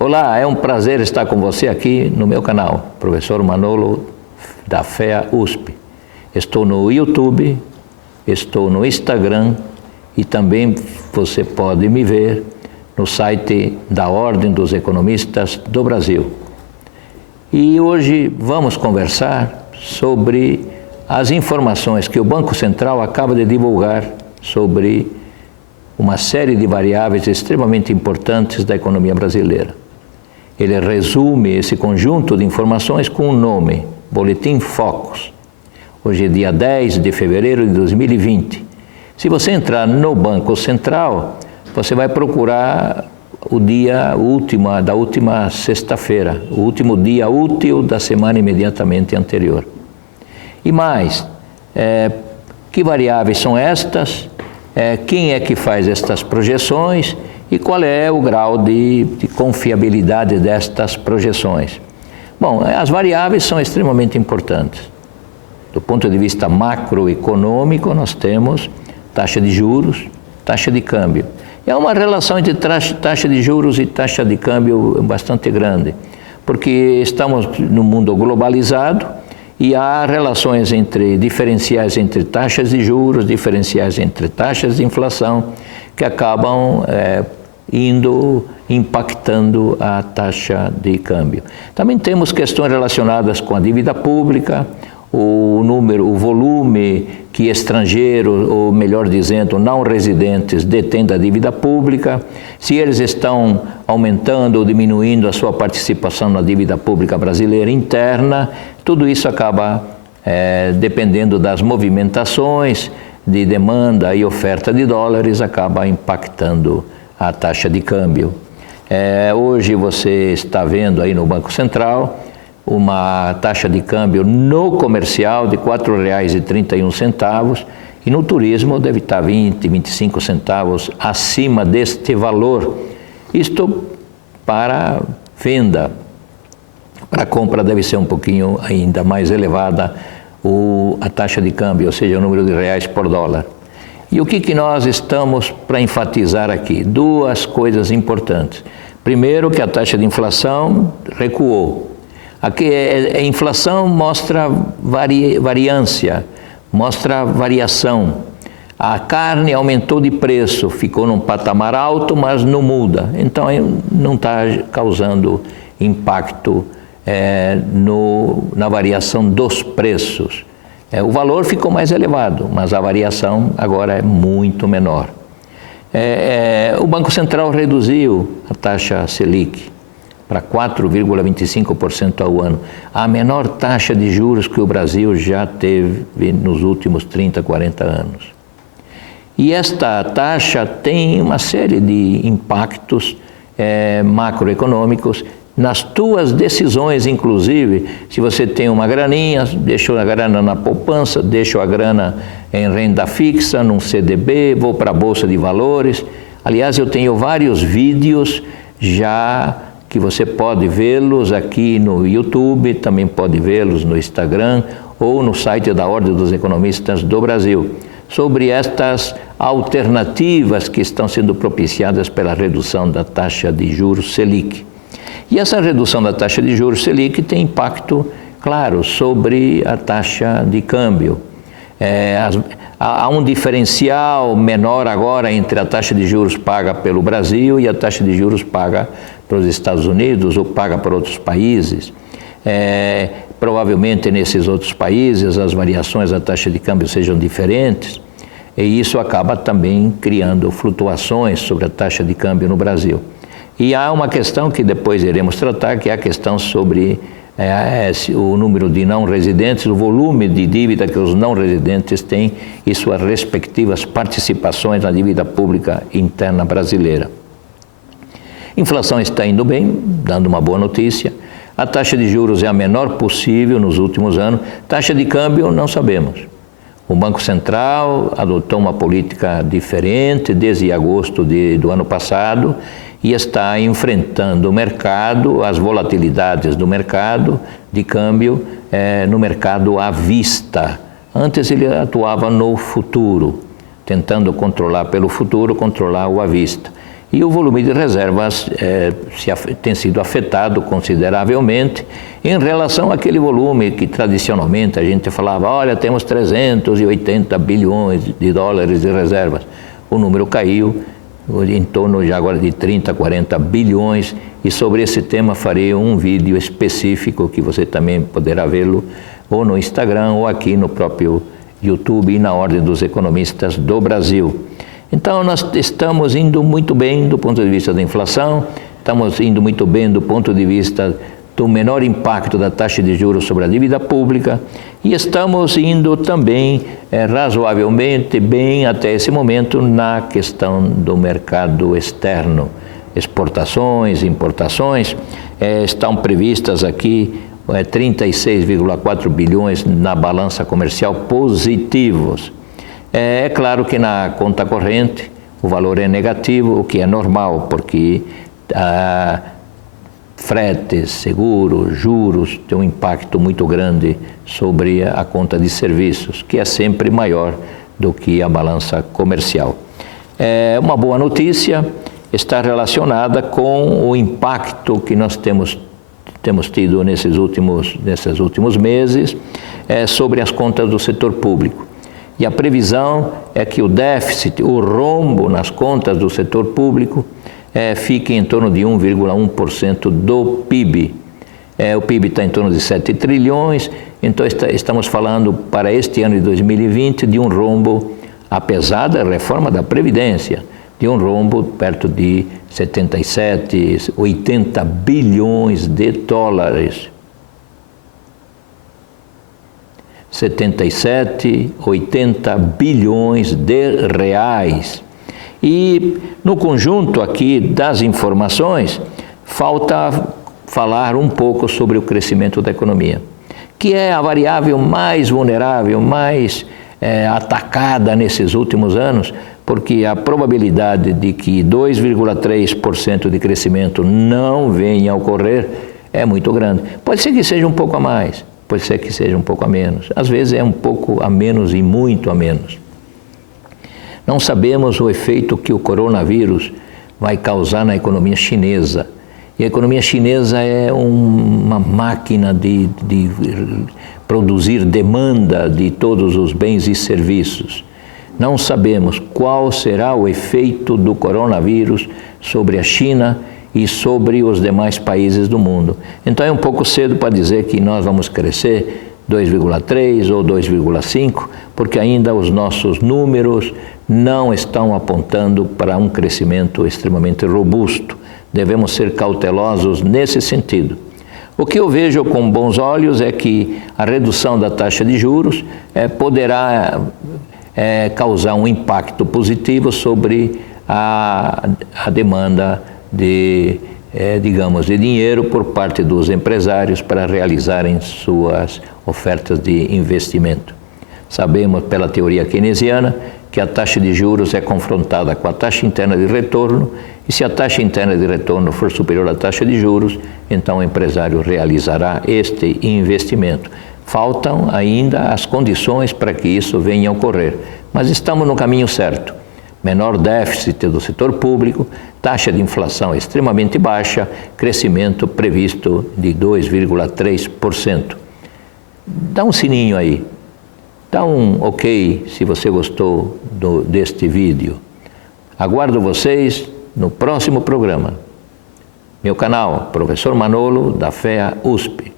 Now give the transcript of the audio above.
Olá, é um prazer estar com você aqui no meu canal, Professor Manolo da FEA USP. Estou no YouTube, estou no Instagram e também você pode me ver no site da Ordem dos Economistas do Brasil. E hoje vamos conversar sobre as informações que o Banco Central acaba de divulgar sobre uma série de variáveis extremamente importantes da economia brasileira. Ele resume esse conjunto de informações com um nome, Boletim Focus. Hoje é dia 10 de fevereiro de 2020. Se você entrar no Banco Central, você vai procurar o dia último, da última sexta-feira, o último dia útil da semana imediatamente anterior. E mais, que variáveis são estas? Quem é que faz estas projeções? E qual é o grau de confiabilidade destas projeções? Bom, as variáveis são extremamente importantes. Do ponto de vista macroeconômico, nós temos taxa de juros, taxa de câmbio. É uma relação entre taxa de juros e taxa de câmbio bastante grande, porque estamos num mundo globalizado e há relações diferenciais entre taxas de juros, diferenciais entre taxas de inflação, que acabam impactando a taxa de câmbio. Também temos questões relacionadas com a dívida pública, o volume que estrangeiros, ou melhor dizendo, não residentes, detêm da dívida pública, se eles estão aumentando ou diminuindo a sua participação na dívida pública brasileira interna, tudo isso acaba dependendo das movimentações de demanda e oferta de dólares, acaba impactando a taxa de câmbio. Hoje você está vendo aí no Banco Central uma taxa de câmbio no comercial de R$ 4,31 e no turismo deve estar 20, 25 centavos acima deste valor. Isto para venda. Para compra deve ser um pouquinho ainda mais elevada a taxa de câmbio, ou seja, o número de reais por dólar. E o que nós estamos para enfatizar aqui? Duas coisas importantes. Primeiro, que a taxa de inflação recuou. Aqui a inflação mostra variância, mostra variação. A carne aumentou de preço, ficou num patamar alto, mas não muda. Então, não está causando impacto na variação dos preços. O valor ficou mais elevado, mas a variação agora é muito menor. O Banco Central reduziu a taxa Selic para 4,25% ao ano, a menor taxa de juros que o Brasil já teve nos últimos 30, 40 anos. E esta taxa tem uma série de impactos macroeconômicos nas tuas decisões, inclusive, se você tem uma graninha, deixa a grana na poupança, deixa a grana em renda fixa, num CDB, vou para a Bolsa de Valores. Aliás, eu tenho vários vídeos já que você pode vê-los aqui no YouTube, também pode vê-los no Instagram ou no site da Ordem dos Economistas do Brasil, sobre estas alternativas que estão sendo propiciadas pela redução da taxa de juros Selic. E essa redução da taxa de juros Selic tem impacto, claro, sobre a taxa de câmbio. Há um diferencial menor agora entre a taxa de juros paga pelo Brasil e a taxa de juros paga pelos Estados Unidos ou paga por outros países. Provavelmente nesses outros países as variações da taxa de câmbio sejam diferentes e isso acaba também criando flutuações sobre a taxa de câmbio no Brasil. E há uma questão que depois iremos tratar, que é a questão sobre o número de não residentes, o volume de dívida que os não residentes têm e suas respectivas participações na dívida pública interna brasileira. Inflação está indo bem, dando uma boa notícia. A taxa de juros é a menor possível nos últimos anos. Taxa de câmbio, não sabemos. O Banco Central adotou uma política diferente desde agosto do ano passado e está enfrentando o mercado, as volatilidades do mercado de câmbio no mercado à vista. Antes ele atuava no futuro, tentando controlar pelo futuro, controlar o à vista. e o volume de reservas tem sido afetado consideravelmente em relação àquele volume que tradicionalmente a gente falava, olha, temos 380 bilhões de dólares de reservas. O número caiu em torno já agora de 30, 40 bilhões, e sobre esse tema farei um vídeo específico que você também poderá vê-lo ou no Instagram ou aqui no próprio YouTube e na Ordem dos Economistas do Brasil. Então nós estamos indo muito bem do ponto de vista da inflação, estamos indo muito bem do ponto de vista do menor impacto da taxa de juros sobre a dívida pública e estamos indo também razoavelmente bem até esse momento na questão do mercado externo. Exportações, importações, estão previstas aqui 36,4 bilhões na balança comercial positivos. É claro que na conta corrente o valor é negativo, o que é normal, porque fretes, seguros, juros têm um impacto muito grande sobre a conta de serviços, que é sempre maior do que a balança comercial. Uma boa notícia está relacionada com o impacto que nós temos tido nesses últimos meses sobre as contas do setor público. E a previsão é que o déficit, o rombo nas contas do setor público fique em torno de 1,1% do PIB. O PIB está em torno de 7 trilhões, então estamos falando para este ano de 2020 de um rombo, apesar da reforma da Previdência, de um rombo perto de 77, 80 bilhões de dólares. 77, 80 bilhões de reais. E no conjunto aqui das informações, falta falar um pouco sobre o crescimento da economia, que é a variável mais vulnerável, mais atacada nesses últimos anos, porque a probabilidade de que 2,3% de crescimento não venha a ocorrer é muito grande. Pode ser que seja um pouco a mais, pode ser que seja um pouco a menos. Às vezes é um pouco a menos e muito a menos. Não sabemos o efeito que o coronavírus vai causar na economia chinesa. E a economia chinesa é uma máquina de produzir demanda de todos os bens e serviços. Não sabemos qual será o efeito do coronavírus sobre a China e sobre os demais países do mundo. Então é um pouco cedo para dizer que nós vamos crescer 2,3 ou 2,5, porque ainda os nossos números não estão apontando para um crescimento extremamente robusto. Devemos ser cautelosos nesse sentido. O que eu vejo com bons olhos é que a redução da taxa de juros poderá causar um impacto positivo sobre a demanda de dinheiro por parte dos empresários para realizarem suas ofertas de investimento. Sabemos pela teoria keynesiana que a taxa de juros é confrontada com a taxa interna de retorno, e se a taxa interna de retorno for superior à taxa de juros, então o empresário realizará este investimento. Faltam ainda as condições para que isso venha a ocorrer, mas estamos no caminho certo. Menor déficit do setor público, taxa de inflação extremamente baixa, crescimento previsto de 2,3%. Dá um sininho aí, dá um ok se você gostou deste vídeo. Aguardo vocês no próximo programa. Meu canal, Professor Manolo, da FEA USP.